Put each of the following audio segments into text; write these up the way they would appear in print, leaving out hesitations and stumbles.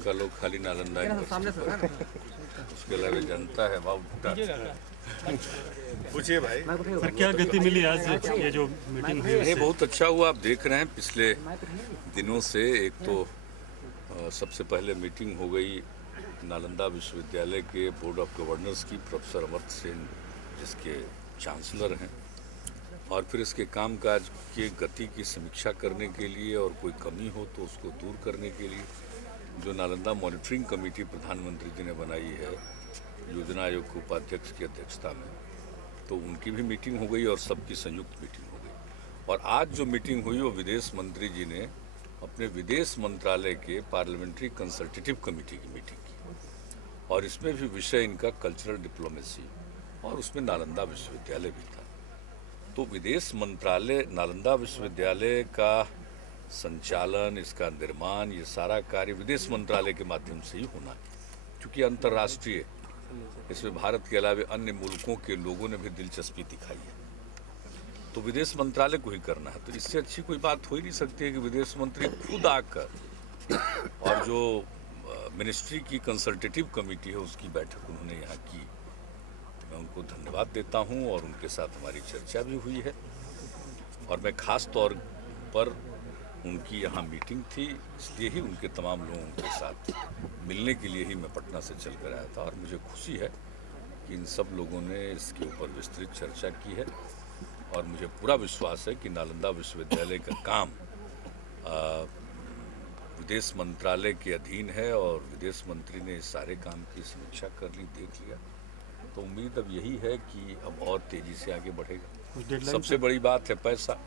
का लोग खाली नालंदा यूनिवर्सिटी पर, उसके अलावा जनता है वाह। पूछिए भाई। सर क्या गति मिली आज ये जो मीटिंग हुई ये बहुत अच्छा हुआ। आप देख रहे हैं पिछले दिनों से एक तो सबसे पहले मीटिंग हो गई नालंदा विश्वविद्यालय के बोर्ड ऑफ गवर्नर्स की, प्रोफेसर अमर्त्य सेन जिसके चांसलर हैं, और फिर इसके कामकाज के गति की समीक्षा करने के लिए और कोई कमी हो तो उसको दूर करने के लिए जो नालंदा मॉनिटरिंग कमेटी प्रधानमंत्री जी ने बनाई है योजना आयोग के उपाध्यक्ष की अध्यक्षता में, तो उनकी भी मीटिंग हो गई और सबकी संयुक्त मीटिंग हो गई। और आज जो मीटिंग हुई वो विदेश मंत्री जी ने अपने विदेश मंत्रालय के पार्लियामेंट्री कंसल्टेटिव कमेटी की मीटिंग की, और इसमें भी विषय इनका कल्चरल डिप्लोमेसी, और उसमें नालंदा विश्वविद्यालय भी था। तो विदेश मंत्रालय, नालंदा विश्वविद्यालय का संचालन, इसका निर्माण, ये सारा कार्य विदेश मंत्रालय के माध्यम से ही होना है, क्योंकि अंतर्राष्ट्रीय, इसमें भारत के अलावा अन्य मुल्कों के लोगों ने भी दिलचस्पी दिखाई है, तो विदेश मंत्रालय को ही करना है। तो इससे अच्छी कोई बात हो ही नहीं सकती है कि विदेश मंत्री खुद आकर, और जो मिनिस्ट्री की कंसल्टेटिव कमेटी है उसकी बैठक उन्होंने यहाँ की। मैं उनको धन्यवाद देता हूँ, और उनके साथ हमारी चर्चा भी हुई है, और मैं खास तौर पर उनकी यहाँ मीटिंग थी इसलिए ही उनके तमाम लोगों के साथ मिलने के लिए ही मैं पटना से चल कर आया था, और मुझे खुशी है कि इन सब लोगों ने इसके ऊपर विस्तृत चर्चा की है, और मुझे पूरा विश्वास है कि नालंदा विश्वविद्यालय का काम विदेश मंत्रालय के अधीन है, और विदेश मंत्री ने इस सारे काम की समीक्षा कर ली, देख लिया। तो उम्मीद अब यही है कि अब और तेजी से आगे बढ़ेगा। सबसे बड़ी बात है पैसा,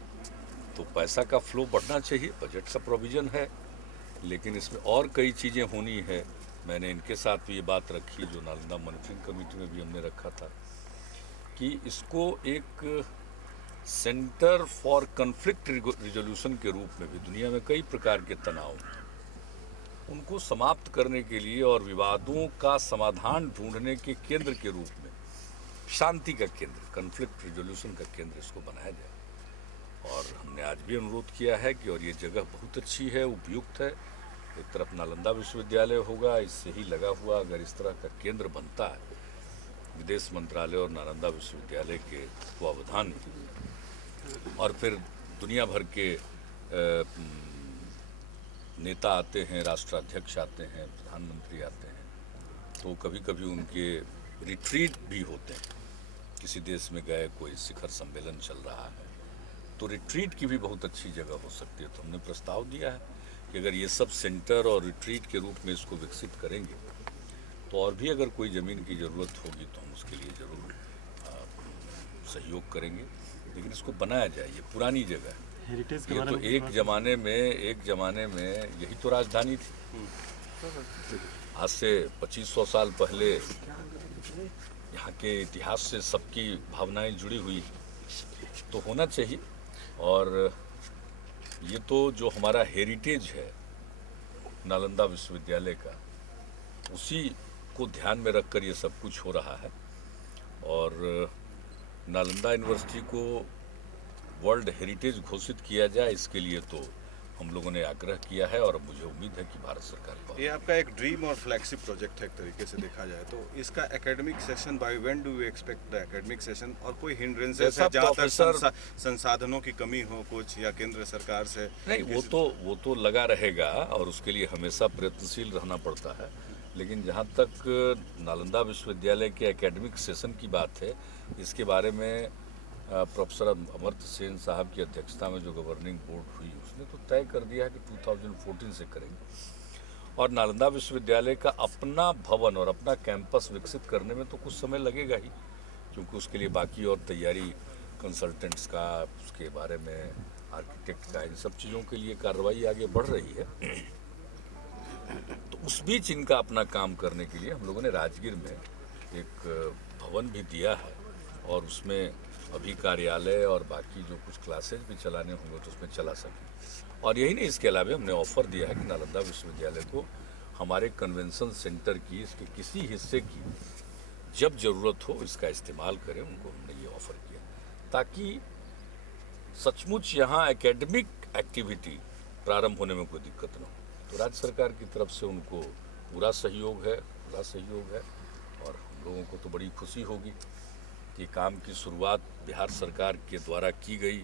तो पैसा का फ्लो बढ़ना चाहिए, बजट का प्रोविजन है, लेकिन इसमें और कई चीज़ें होनी है। मैंने इनके साथ भी ये बात रखी, जो नालंदा मॉनिटरिंग कमेटी में भी हमने रखा था, कि इसको एक सेंटर फॉर कन्फ्लिक्ट रिजोल्यूशन के रूप में भी, दुनिया में कई प्रकार के तनाव, उनको समाप्त करने के लिए और विवादों का समाधान ढूंढने के केंद्र के रूप में, शांति का केंद्र, कन्फ्लिक्ट रिजोल्यूशन का केंद्र इसको बनाया जाए। और हमने आज भी अनुरोध किया है कि, और ये जगह बहुत अच्छी है, उपयुक्त है, एक तरफ नालंदा विश्वविद्यालय होगा, इससे ही लगा हुआ अगर इस तरह का केंद्र बनता है विदेश मंत्रालय और नालंदा विश्वविद्यालय के तत्वावधान में, और फिर दुनिया भर के नेता आते हैं, राष्ट्राध्यक्ष आते हैं, प्रधानमंत्री आते हैं, तो कभी कभी उनके रिट्रीट भी होते हैं। किसी देश में गए, कोई शिखर सम्मेलन चल रहा है, तो रिट्रीट की भी बहुत अच्छी जगह हो सकती है। तो हमने प्रस्ताव दिया है कि अगर ये सब सेंटर और रिट्रीट के रूप में इसको विकसित करेंगे, तो और भी अगर कोई ज़मीन की ज़रूरत होगी तो हम उसके लिए ज़रूर सहयोग करेंगे, लेकिन इसको बनाया जाए। ये पुरानी जगह है, ये तो एक ज़माने में यही तो राजधानी थी। आज से 2500 साल पहले यहाँ के इतिहास से सबकी भावनाएं जुड़ी हुई, तो होना चाहिए। और ये तो जो हमारा हेरिटेज है नालंदा विश्वविद्यालय का, उसी को ध्यान में रखकर ये सब कुछ हो रहा है। और नालंदा यूनिवर्सिटी को वर्ल्ड हेरिटेज घोषित किया जाए, इसके लिए तो हम लोगों ने आग्रह किया है, और मुझे उम्मीद है कि भारत सरकार को। ये आपका एक ड्रीम और फ्लैगशिप प्रोजेक्ट है एक तरीके से देखा जाए तो। इसका academic session by when do you expect the academic session, और कोई हिंड्रेंसेस है जहाँ तक संसाधनों की कमी हो कुछ, या केंद्र सरकार से? नहीं, वो तो लगा रहेगा, और उसके लिए हमेशा प्रयत्नशील रहना पड़ता है। लेकिन जहाँ तक नालंदा विश्वविद्यालय के एकेडमिक सेशन की बात है, इसके बारे में प्रोफेसर अमर्त्य सेन साहब की अध्यक्षता में जो गवर्निंग बोर्ड हुई, उसने तो तय कर दिया है कि 2014 से करेंगे। और नालंदा विश्वविद्यालय का अपना भवन और अपना कैंपस विकसित करने में तो कुछ समय लगेगा ही, क्योंकि उसके लिए बाकी और तैयारी, कंसल्टेंट्स का, उसके बारे में आर्किटेक्ट का, इन सब चीज़ों के लिए कार्रवाई आगे बढ़ रही है। तो उस बीच इनका अपना काम करने के लिए हम लोगों ने राजगीर में एक भवन भी दिया है, और उसमें अभी कार्यालय और बाकी जो कुछ क्लासेज भी चलाने होंगे तो उसमें चला सकें। और यही नहीं, इसके अलावा हमने ऑफ़र दिया है कि नालंदा विश्वविद्यालय को हमारे कन्वेंशन सेंटर की, इसके किसी हिस्से की जब ज़रूरत हो इसका इस्तेमाल करें, उनको हमने ये ऑफ़र किया, ताकि सचमुच यहाँ एकेडमिक एक्टिविटी प्रारंभ होने में कोई दिक्कत न हो। तो राज्य सरकार की तरफ से उनको पूरा सहयोग है और हम लोगों को तो बड़ी खुशी होगी कि काम की शुरुआत बिहार सरकार के द्वारा की गई,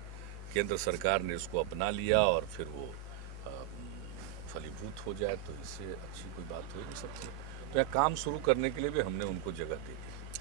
केंद्र सरकार ने इसको अपना लिया और फिर वो फलीभूत हो जाए, तो इससे अच्छी कोई बात हो ही नहीं सकती। तो यह काम शुरू करने के लिए भी हमने उनको जगह दी थी।